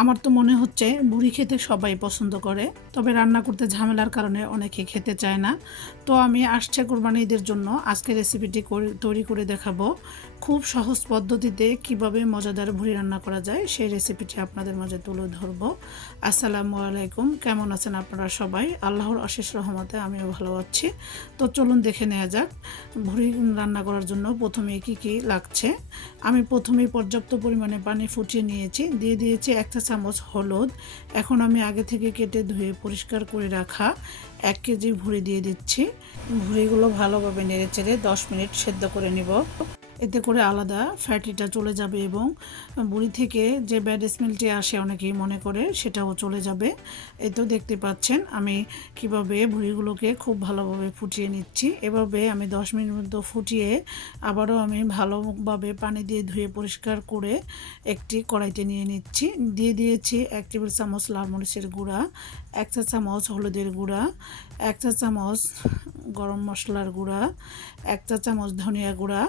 আমার তো মনে হচ্ছে বুড়ি খেতে সবাই পছন্দ করে, তবে রান্না করতে ঝামেলার কারণে অনেকে খেতে চায় না। তো আমি আসছে কোরবানি ঈদের জন্য আজকে রেসিপিটি তৈরি করে দেখাবো। খুব সহজ পদ্ধতিতে কীভাবে মজাদার ভুড়ি রান্না করা যায়, সেই রেসিপিটি আপনাদের মাঝে তুলে ধরবো। আসসালামু আলাইকুম, কেমন আছেন আপনারা সবাই? আল্লাহর অশেষ রহমতে আমিও ভালো আছি। তো চলুন দেখে নেওয়া যাক ভুড়ি রান্না করার জন্য প্রথমে কি কি লাগছে। আমি প্রথমেই পর্যাপ্ত পরিমাণে পানি ফুটিয়ে নিয়েছি, দিয়ে দিয়েছি এক চা চামচ হলুদ এখন আমি আগে থেকে কেটে ধুয়ে পরিষ্কার করে রাখা এক কেজি ভুড়ি দিয়ে দিচ্ছি। ভুড়িগুলো ভালোভাবে নেড়ে চেড়ে দশ মিনিট সেদ্ধ করে নিব। এতে করে আলাদা ফ্যাটিটা চলে যাবে এবং বুড়ি থেকে যে ব্যাড স্মেলটি আসে অনেকেই মনে করে সেটাও চলে যাবে। তো দেখতে পাচ্ছেন, আমি কীভাবে ভুড়িগুলোকে খুব ভালোভাবে ফুটিয়ে নিচ্ছি। এভাবে আমি দশ মিনিট মতো ফুটিয়ে আবারও আমি ভালোভাবে পানি দিয়ে ধুয়ে পরিষ্কার করে একটি কড়াইতে নিয়ে নিচ্ছি। দিয়ে দিয়েছি এক টেবিল চামচ লাল মরিচের গুঁড়া, এক চা চামচ হলুদের গুঁড়া, এক চা চামচ গরম মশলার গুঁড়া, এক চা চামচ ধনিয়া গুঁড়া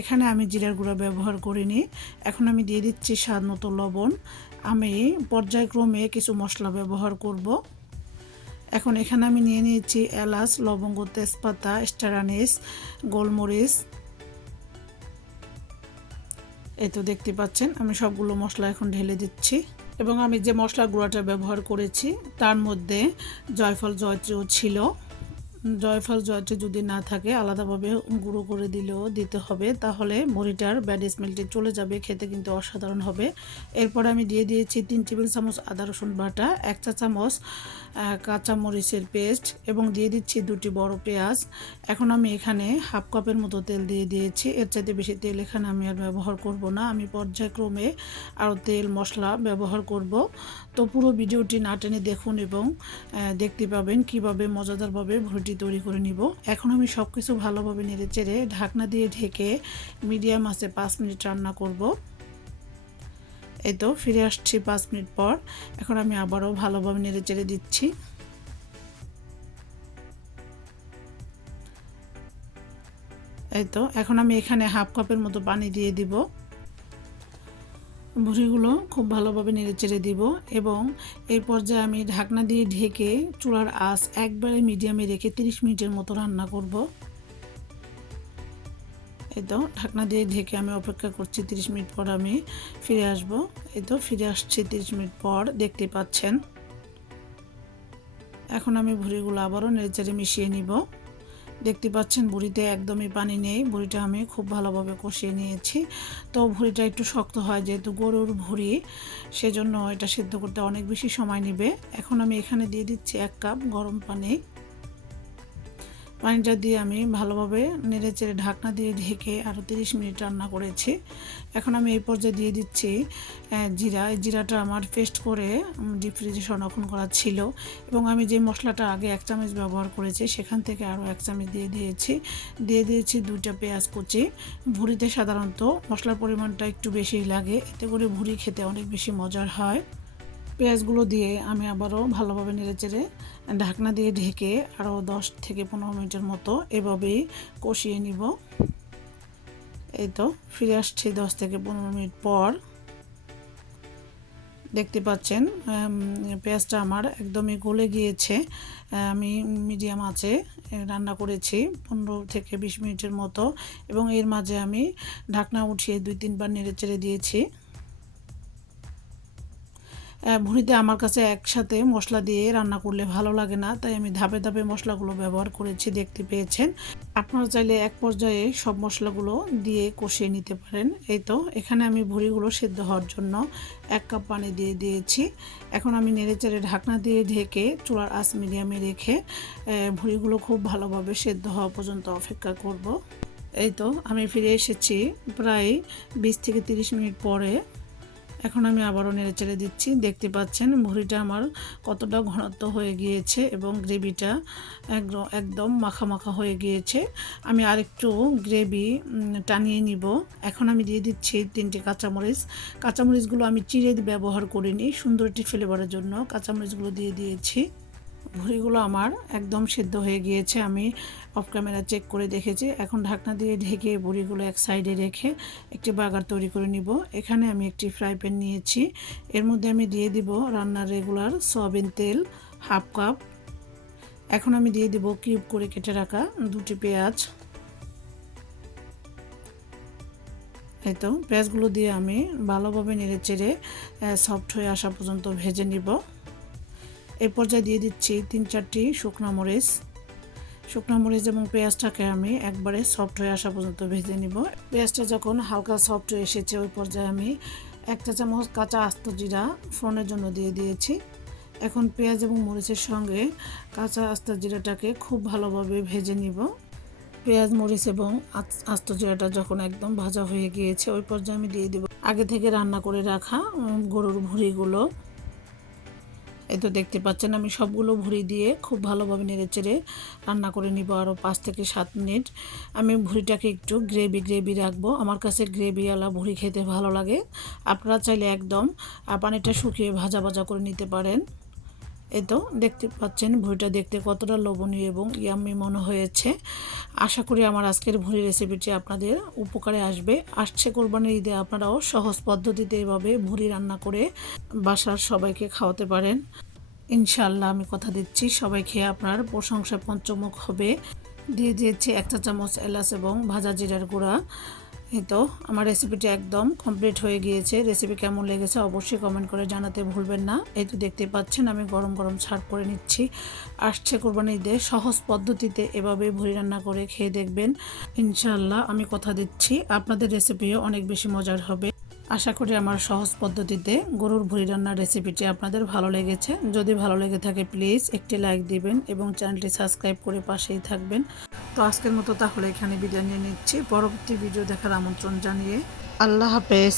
এখানে আমি জিরার গুঁড়া ব্যবহার করিনি। এখন আমি দিয়ে দিচ্ছি স্বাদ মতো লবণ। আমি পর্যায়ক্রমে কিছু মশলা ব্যবহার করব। এখন এখানে আমি নিয়ে নিয়েছি এলাচ, লবঙ্গ, তেজপাতা স্টারানিস গোলমরিচ। এই তো দেখতে পাচ্ছেন, আমি সবগুলো মশলা এখন ঢেলে দিচ্ছি। এবং আমি যে মশলা গুঁড়াটা ব্যবহার করেছি, তার মধ্যে জয়ফল জয়ত্রীও ছিল। জয়ফল জয়ত্রী যদি না থাকে, আলাদাভাবে গুঁড়ো করে দিলেও দিতে হবে। তাহলে মুড়িটার ব্যাড স্মেলটি চলে যাবে, খেতে কিন্তু অসাধারণ হবে। এরপর আমি দিয়ে দিয়েছি তিন টেবিল চামচ আদা, রসুন বাটা, এক চা চামচ কাঁচা মরিচের পেস্ট এবং দিয়ে দিচ্ছি দুটি বড় পেঁয়াজ। এখন আমি এখানে হাফ কাপের মতো তেল দিয়ে দিয়েছি। এর চাইতে বেশি তেল এখানে আমি আর ব্যবহার করব না। আমি পর্যায়ক্রমে আরও তেল, মশলা ব্যবহার করব। তো পুরো ভিডিওটি না টেনে দেখুন এবং দেখতে পাবেন কীভাবে মজাদারভাবে ভুড়িটি তৈরি করে নিব। এখন আমি সব কিছু ভালোভাবে নেড়ে চেড়ে ঢাকনা দিয়ে ঢেকে মিডিয়াম আছে পাঁচ মিনিট রান্না করব। এই তো ফিরে আসছি পাঁচ মিনিট পর। এখন আমি আবারও ভালোভাবে নেড়ে চেড়ে দিচ্ছি। এই তো, এখন আমি এখানে হাফ কাপের মতো পানি দিয়ে দিব। ভুড়িগুলো খুব ভালোভাবে নেড়ে চেড়ে দিব এবং এই পর্যায়ে আমি ঢাকনা দিয়ে ঢেকে চুলার আঁচ একবারে মিডিয়ামে রেখে 30 মিনিটের মতো রান্না করব। এই তো, ঢাকনা দিয়ে ঢেকে আমি অপেক্ষা করছি 30 মিনিট পর আমি ফিরে আসব। এই তো, ফিরে আসছি 30 মিনিট পর, দেখতে পাচ্ছেন। এখন আমি ভুড়িগুলো আবারও নেড়ে চেড়ে মিশিয়ে নিব। দেখতে পাচ্ছেন, বুড়িতে একদমই পানি নেই। বুড়িটা আমি খুব ভালোভাবে কষিয়ে নিয়েছি। তো ভুড়িটা একটু শক্ত হয়, যেহেতু গরুর ভুড়ি, সেজন্য এটা সেদ্ধ করতে অনেক বেশি সময় নেবে। এখন আমি এখানে দিয়ে দিচ্ছি এক কাপ গরম পানি। পানিটা দিয়ে আমি ভালোভাবে নেড়ে চেড়ে ঢাকনা দিয়ে ঢেকে আরও তিরিশ মিনিট রান্না করেছি। এখন আমি এই পর্যায়ে দিয়ে দিচ্ছি জিরা। এই জিরাটা আমার পেস্ট করে ডিপ ফ্রিজে সংরক্ষণ করা ছিল এবং আমি যে মশলাটা আগে এক চামচ ব্যবহার করেছি সেখান থেকে আরও এক চামচ দিয়ে দিয়েছি। দিয়ে দিয়েছি দুইটা পেঁয়াজ কুচি। ভুড়িতে সাধারণত মশলার পরিমাণটা একটু বেশিই লাগে। এতে করে ভুড়ি খেতে অনেক বেশি মজার হয়। পেঁয়াজগুলো দিয়ে আমি আবারও ভালোভাবে নেড়েচেড়ে ঢাকনা দিয়ে ঢেকে আরও দশ থেকে পনেরো মিনিটের মতো এভাবেই কষিয়ে নিব। এই তো ফিরে আসছি দশ থেকে পনেরো মিনিট পর। দেখতে পাচ্ছেন পেঁয়াজটা আমার একদমই গলে গিয়েছে। আমি মিডিয়াম আছে রান্না করেছি পনেরো থেকে বিশ মিনিটের মতো এবং এর মাঝে আমি ঢাকনা উঠিয়ে দুই তিনবার নেড়ে চেড়ে দিয়েছি। ভুঁড়িতে আমার কাছে একসাথে মশলা দিয়ে রান্না করলে ভালো লাগে না, তাই আমি ধাপে ধাপে মশলাগুলো ব্যবহার করেছি, দেখতে পেয়েছেন। আপনারা চাইলে এক পর্যায়ে সব মশলাগুলো দিয়ে কষিয়ে নিতে পারেন। এই তো, এখানে আমি ভুঁড়িগুলো সেদ্ধ হওয়ার জন্য এক কাপ পানি দিয়ে দিয়েছি। এখন আমি নেড়েচেড়ে ঢাকনা দিয়ে ঢেকে চুলার আঁচ মিডিয়ামে রেখে ভুঁড়িগুলো খুব ভালোভাবে সেদ্ধ হওয়া পর্যন্ত অপেক্ষা করব। এই তো, আমি ফিরে এসেছি প্রায় বিশ থেকে তিরিশ মিনিট পরে। এখন আমি আবারও নেড়ে চেড়ে দিচ্ছি। দেখতে পাচ্ছেন ভুড়িটা আমার কতটা ঘনত্ব হয়ে গিয়েছে এবং গ্রেভিটা একদম মাখা মাখা হয়ে গিয়েছে। আমি আরেকটু গ্রেভি টানিয়ে নিব। এখন আমি দিয়ে দিচ্ছি তিনটে কাঁচামরিচ। কাঁচামরিচগুলো আমি চিড়ে ব্যবহার করিনি সুন্দরটি একটি ফ্লেভারের জন্য। কাঁচামরিচগুলো দিয়ে দিয়েছি। ভুড়িগুলো আমার একদম সিদ্ধ হয়ে গিয়েছে। আমি অফ ক্যামেরা চেক করে দেখেছি। এখন ঢাকনা দিয়ে ঢেকে বড়িগুলো এক সাইডে রেখে একটি বাগার তৈরি করে নিব। এখানে আমি একটি ফ্রাই প্যান নিয়েছি। এর মধ্যে আমি দিয়ে দিব রান্নার রেগুলার সয়াবিন তেল হাফ কাপ এখন আমি দিয়ে দিব কিউব করে কেটে রাখা দুটি পেঁয়াজ। এই তো, পেঁয়াজগুলো দিয়ে আমি ভালোভাবে নেড়ে চেড়ে সফট হয়ে আসা পর্যন্ত ভেজে নিব। এই পর্যায়ে দিয়ে দিচ্ছি তিন চারটি শুকনো মরিচ। শুকনো মরিচ এবং পেঁয়াজটাকে আমি একবারে সফট হয়ে আসা পর্যন্ত ভেজে নিব। পেঁয়াজটা যখন হালকা সফট হয়ে এসেছে, ওই পর্যায়ে আমি একটা চামচ কাঁচা আস্ত জিরা ফোড়নের জন্য দিয়ে দিয়েছি। এখন পেঁয়াজ এবং মরিচের সঙ্গে কাঁচা আস্ত জিরাটাকে খুব ভালোভাবে ভেজে নিব। পেঁয়াজ, মরিচ এবং আস্ত জিরাটা যখন একদম ভাজা হয়ে গিয়েছে, ওই পর্যায়ে আমি দিয়ে দেবো আগে থেকে রান্না করে রাখা গরুর ভুঁড়িগুলো। এই তো দেখতে পাচ্ছেন, আমি সবগুলো ভুড়ি দিয়ে খুব ভালোভাবে নেড়েচেড়ে রান্না করে নিব আরও পাঁচ থেকে সাত মিনিট। আমি ভুড়িটাকে একটু গ্রেভি গ্রেভি রাখব। আমার কাছে গ্রেভিওয়ালা ভুড়ি খেতে ভালো লাগে। আপনারা চাইলে একদম পানিটা শুকিয়ে ভাজা ভাজা করে নিতে পারেন। এই তো দেখতে পাচ্ছেন, ভুঁড়িটা দেখতে কতটা লোভনীয় এবং ইয়ামি মনে হয়েছে। আশা করি আমার আজকের ভুঁড়ি রেসিপিটি আপনাদের উপকারে আসবে। আসছে কোরবানির ঈদে আপনারাও সহজ পদ্ধতিতে এভাবে ভুঁড়ি রান্না করে বাসার সবাইকে খাওয়াতে পারেন। ইনশাল্লাহ আমি কথা দিচ্ছি, সবাই খেয়ে আপনার প্রশংসা পঞ্চমুখ হবে। দিয়ে দিয়েছি একটা চামচ এলাচ এবং ভাজা জিরার গুঁড়া। এই তো, আমার রেসিপিটি একদম কমপ্লিট হয়ে গিয়েছে। রেসিপি কেমন লেগেছে অবশ্যই কমেন্ট করে জানাতে ভুলবেন না। এই তো দেখতে পাচ্ছেন, আমি গরম গরম ছাড় করে নিচ্ছি। আসছে কোরবানি ঈদে সহজ পদ্ধতিতে এভাবে ভুড়ি রান্না করে খেয়ে দেখবেন। ইনশাল্লাহ আমি কথা দিচ্ছি। আপনাদের রেসিপিও অনেক বেশি মজার হবে। আশা করি আমার সহজ পদ্ধতিতে গরুর ভুড়ি রান্নার রেসিপিটি আপনাদের ভালো লেগেছে। যদি ভালো লেগে থাকে প্লিজ একটি লাইক দিবেন এবং চ্যানেলটি সাবস্ক্রাইব করে পাশেই থাকবেন। তো আজকের মতো তাহলে এখানে বিদায় নিয়ে নিচ্ছি। পরবর্তী ভিডিও দেখার আমন্ত্রণ জানিয়ে আল্লাহ হাফেজ।